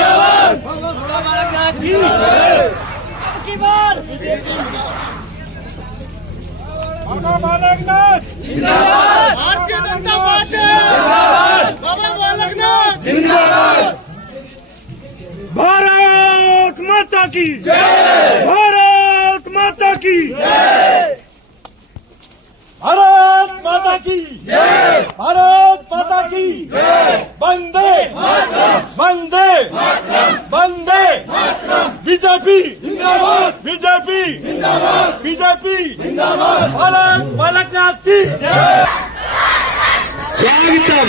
जिंदाबाद, बाबा बालकनाथ जिंदाबाद, भारतीय जनता पार्टी जिंदाबाद, बाबा बालकनाथ जिंदाबाद। भारत माता की जय, भारत माता की जय, भारत माता की जय, भारत माता की जय। वंदे मातरम, वंदे मातरम, वंदे मातरम। बीजेपी जिंदाबाद, बीजेपी जिंदाबाद, बीजेपी जिंदाबाद। भारत बालकनाथ की जय। स्वागतम।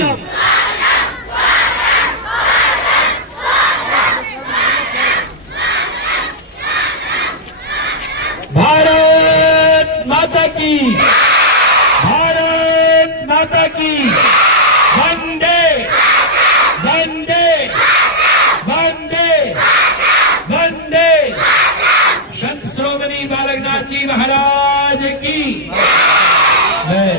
भारत माता की, भारत माता की। वंदे वंदे वंदे वंदे। संत श्रोमणी बालकनाथ जी महाराज की। मैं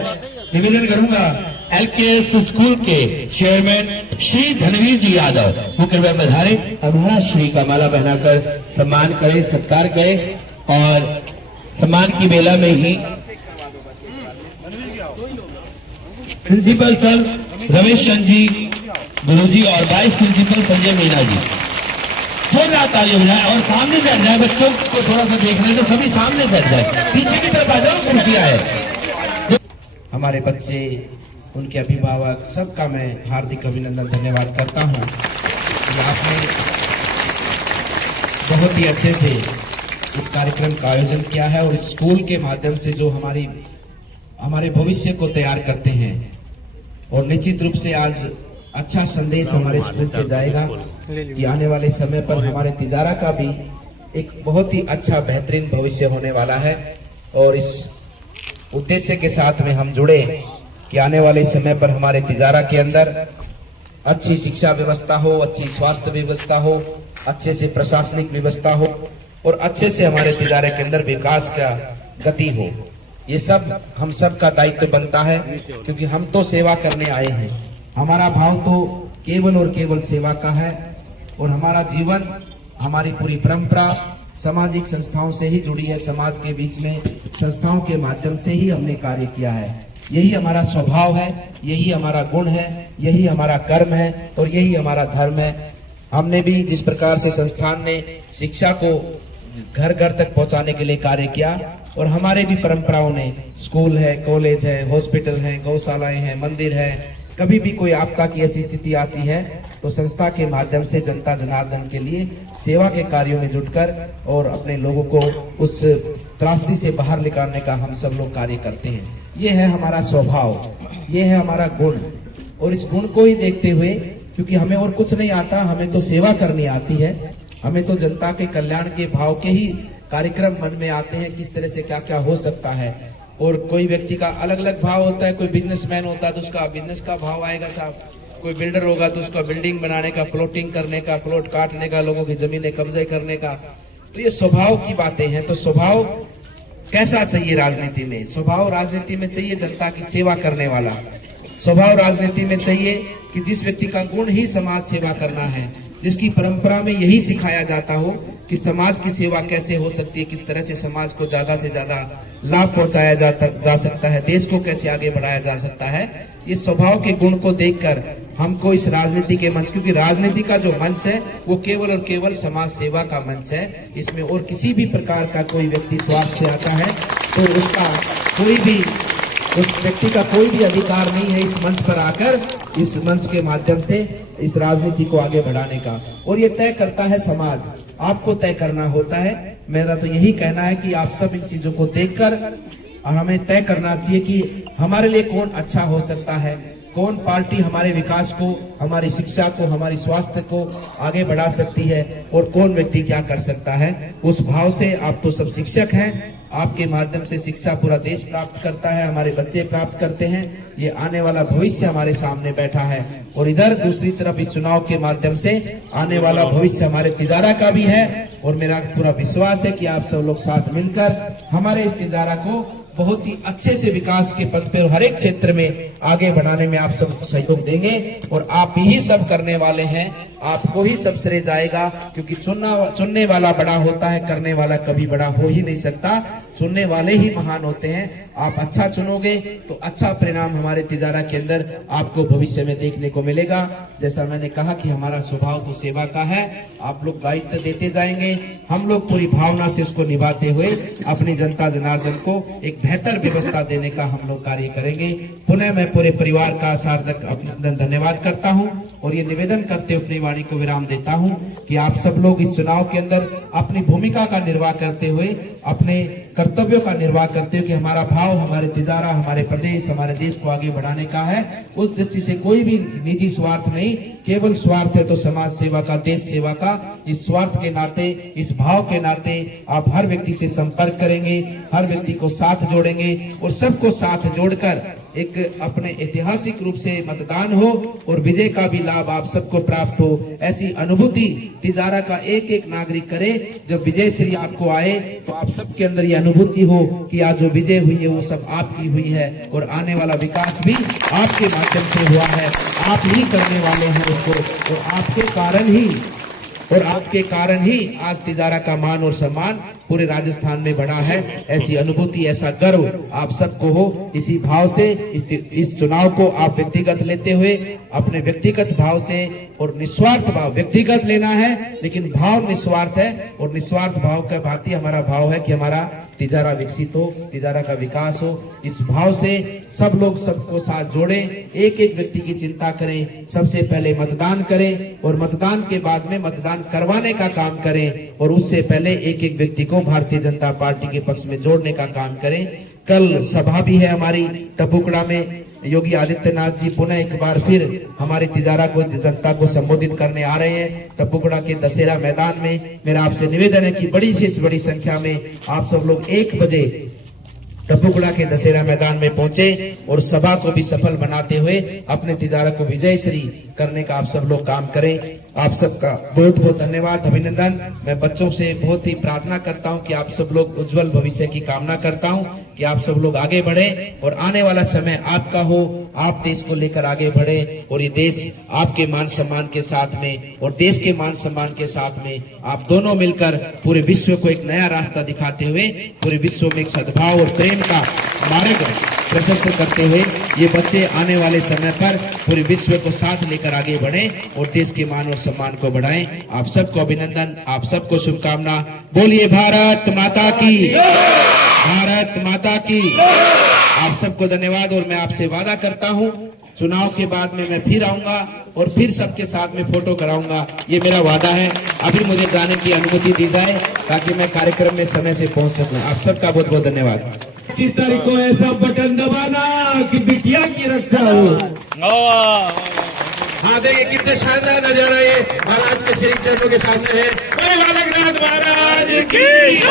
निवेदन करूंगा एलकेएस स्कूल के चेयरमैन श्री धनवीर जी यादव वो कृपया पधारे, हमारा श्री का माला पहनाकर सम्मान करें, सत्कार करें। और सम्मान की बेला में ही प्रिंसिपल सर रमेश चंद जी गुरु जी और वाइस प्रिंसिपल संजय मीना जी जोरदार ताली हो जाए। और सामने से हट जाए, बच्चों को थोड़ा सा देखने तो सभी सामने से हट जाए, पीछे की तरफ आ जाओ, कुर्सियां है। हमारे बच्चे, उनके अभिभावक, सबका मैं हार्दिक अभिनंदन धन्यवाद करता हूं कि आपने बहुत ही अच्छे से इस कार्यक्रम का आयोजन किया है और स्कूल के माध्यम से जो हमारे भविष्य को तैयार करते हैं। और निश्चित रूप से आज अच्छा संदेश हमारे स्कूल से जाएगा कि आने वाले समय पर हमारे तिजारा का भी एक बहुत ही अच्छा बेहतरीन भविष्य होने वाला है। और इस उद्देश्य के साथ में हम जुड़े कि आने वाले समय पर हमारे तिजारा के अंदर अच्छी शिक्षा व्यवस्था हो, अच्छी स्वास्थ्य व्यवस्था हो, अच्छे से प्रशासनिक व्यवस्था हो और अच्छे से हमारे तिजारे के अंदर विकास का गति हो। ये सब हम सब का दायित्व बनता है क्योंकि हम तो सेवा करने आए हैं। हमारा भाव तो केवल और केवल सेवा का है और हमारा जीवन, हमारी पूरी परंपरा सामाजिक संस्थाओं से ही जुड़ी है। समाज के बीच में संस्थाओं के माध्यम से ही हमने कार्य किया है। यही हमारा स्वभाव है, यही हमारा गुण है, यही हमारा कर्म है और यही हमारा धर्म है। हमने भी जिस प्रकार से संस्थान ने शिक्षा को घर घर तक पहुंचाने के लिए कार्य किया और हमारे भी परंपराओं ने स्कूल है, कॉलेज है, हॉस्पिटल है, गौशालाएं हैं, मंदिर है, कभी भी कोई आपदा की ऐसी स्थिति आती है तो संस्था के माध्यम से जनता जनार्दन के लिए सेवा के कार्यों में जुटकर और अपने लोगों को उस त्रासदी से बाहर निकालने का हम सब लोग कार्य करते हैं। ये है हमारा स्वभाव, ये है हमारा गुण। और इस गुण को ही देखते हुए, क्योंकि हमें और कुछ नहीं आता, हमें तो सेवा करनी आती है, हमें तो जनता के कल्याण के भाव के ही कार्यक्रम मन में आते हैं, किस तरह से क्या क्या हो सकता है। और कोई व्यक्ति का अलग अलग भाव होता है, कोई बिजनेसमैन होता है तो उसका बिजनेस का भाव आएगा साहब, कोई बिल्डर होगा तो उसका बिल्डिंग बनाने का, प्लॉटिंग करने का, प्लॉट काटने का, लोगों की जमीनें कब्जे करने का। तो ये स्वभाव की बातें हैं। तो स्वभाव कैसा चाहिए राजनीति में? स्वभाव राजनीति में चाहिए जनता की सेवा करने वाला। स्वभाव राजनीति में चाहिए कि जिस व्यक्ति का गुण ही समाज सेवा करना है, जिसकी परंपरा में यही सिखाया जाता हो कि समाज की सेवा कैसे हो सकती है, किस तरह से समाज को ज्यादा से ज्यादा लाभ पहुंचाया जा सकता है, देश को कैसे आगे बढ़ाया जा सकता है। ये स्वभाव के गुण को देखकर हमको इस राजनीति के मंच, क्योंकि राजनीति का जो मंच है वो केवल और केवल समाज सेवा का मंच है, इसमें और किसी भी प्रकार का कोई व्यक्ति स्वार्थ से आता है तो उसका कोई भी, उस व्यक्ति का कोई भी अधिकार नहीं है इस मंच पर आकर इस मंच के माध्यम से इस राजनीति को आगे बढ़ाने का। और ये तय करता है समाज, आपको तय करना होता है। मेरा तो यही कहना है कि आप सब इन चीजों को देखकर और हमें तय करना चाहिए कि हमारे लिए कौन अच्छा हो सकता है, कौन पार्टी हमारे विकास को, हमारी शिक्षा को, हमारी स्वास्थ्य को आगे बढ़ा सकती है और कौन व्यक्ति क्या कर सकता है। उस भाव से आप तो सब शिक्षक हैं, आपके माध्यम से शिक्षा पूरा देश प्राप्त करता है, हमारे बच्चे प्राप्त करते हैं। ये आने वाला भविष्य हमारे सामने बैठा है और इधर दूसरी तरफ इस चुनाव के माध्यम से आने वाला भविष्य हमारे तिजारा का भी है। और मेरा पूरा विश्वास है कि आप सब लोग साथ मिलकर हमारे इस तिजारा को बहुत ही अच्छे से विकास के पथ पे और हर एक क्षेत्र में आगे बढ़ाने में आप सब सहयोग देंगे और आप ही सब करने वाले हैं। आपको ही सब श्रेय जाएगा, क्योंकि चुनने वाला बड़ा होता है, करने वाला कभी बड़ा हो ही नहीं सकता। चुनने वाले ही महान होते हैं। आप अच्छा चुनोगे तो अच्छा परिणाम हमारे तिजारा के अंदर आपको भविष्य में देखने को मिलेगा। जैसा मैंने कहा कि हमारा स्वभाव तो सेवा का है। आप लोग दायित्व देते जाएंगे, हम लोग पूरी भावना से उसको निभाते हुए अपनी जनता जनार्दन को एक बेहतर व्यवस्था देने का हम लोग कार्य करेंगे। पुनः मैं पूरे परिवार का सार्थक अभिनंदन धन्यवाद करता हूं और ये निवेदन करते हुए अपनी वाणी को विराम देता हूं कि आप सब लोग इस चुनाव के अंदर अपनी भूमिका का निर्वाह करते हुए, अपने कर्तव्यों का निर्वाह करते हुए कि हमारा भाव हमारे तिजारा, हमारे प्रदेश, हमारे देश को आगे बढ़ाने का है। उस दृष्टि से कोई भी निजी स्वार्थ नहीं, केवल स्वार्थ है तो समाज सेवा का, देश सेवा का। इस स्वार्थ के नाते, इस भाव के नाते आप हर व्यक्ति से संपर्क करेंगे, हर व्यक्ति को साथ जोड़ेंगे और सबको साथ जोड़कर एक अपने ऐतिहासिक रूप से मतदान हो और विजय का भी लाभ आप सबको प्राप्त हो। ऐसी अनुभूति तिजारा का एक एक नागरिक करे। जब विजय श्री आपको आए तो आप सबके अंदर ये अनुभूति हो कि आज जो विजय हुई है वो सब आपकी हुई है और आने वाला विकास भी आपके माध्यम से हुआ है। आप ही करने वाले हैं उसको और आपके कारण ही आज तिजारा का मान और सम्मान पूरे राजस्थान में बढ़ा है। ऐसी अनुभूति, ऐसा गर्व आप सबको हो। इसी भाव से इस चुनाव को आप व्यक्तिगत लेते हुए, अपने व्यक्तिगत भाव से और निस्वार्थ भाव, व्यक्तिगत लेना है लेकिन भाव निस्वार्थ है और निस्वार्थ भाव का भांति हमारा भाव है कि हमारा तिजारा विकसित हो, तिजारा का विकास हो। इस भाव से सब लोग सबको साथ जोड़े, एक एक व्यक्ति की चिंता करें। सबसे पहले मतदान करें और मतदान के बाद में मतदान करवाने का काम करें और उससे पहले एक एक व्यक्ति को भारतीय जनता पार्टी के पक्ष में जोड़ने का काम करें। कल सभा भी है हमारी टपुकड़ा में। योगी आदित्यनाथ जी पुनः एक बार फिर हमारे तिजारा को, जनता को संबोधित करने आ रहे हैं टपुकड़ा के दशहरा मैदान में। मेरा आपसे निवेदन है कि बड़ी से बड़ी संख्या में आप सब लोग 1 बजे टपुकड़ा के दशहरा मैदान में पहुंचे और सभा को भी सफल बनाते हुए अपने तिजारा को विजय श्री करने का आप सब लोग काम करें। आप सबका बहुत बहुत धन्यवाद, अभिनंदन। मैं बच्चों से बहुत ही प्रार्थना करता हूं कि आप सब लोग उज्जवल भविष्य की कामना करता हूं कि आप सब लोग आगे बढ़े और आने वाला समय आपका हो। आप देश को लेकर आगे बढ़े और ये देश आपके मान सम्मान के साथ में और देश के मान सम्मान के साथ में आप दोनों मिलकर पूरे विश्व को एक नया रास्ता दिखाते हुए पूरे विश्व में एक सद्भाव और प्रेम का मार्ग प्रशस्त करते हुए ये बच्चे आने वाले समय पर पूरे विश्व को साथ लेकर आगे बढ़े और देश के मान और सम्मान को बढ़ाएं। आप सबको अभिनंदन, आप सबको शुभकामना। बोलिए भारत माता की, भारत माता की। आप सबको धन्यवाद और मैं आपसे वादा करता हूं चुनाव के बाद में मैं फिर आऊंगा और फिर सबके साथ में फोटो कराऊंगा, ये मेरा वादा है। अभी मुझे जाने की अनुमति दी जाए ताकि मैं कार्यक्रम में समय से पहुंच सकूं। आप सबका बहुत बहुत धन्यवाद। 25 तारीख को ऐसा बटन दबाना कि बिटिया की रक्षा हो। हाँ देखिए कितने शानदार नजारा ये महाराज के श्री चरणों के सामने है। बालकनाथ महाराज की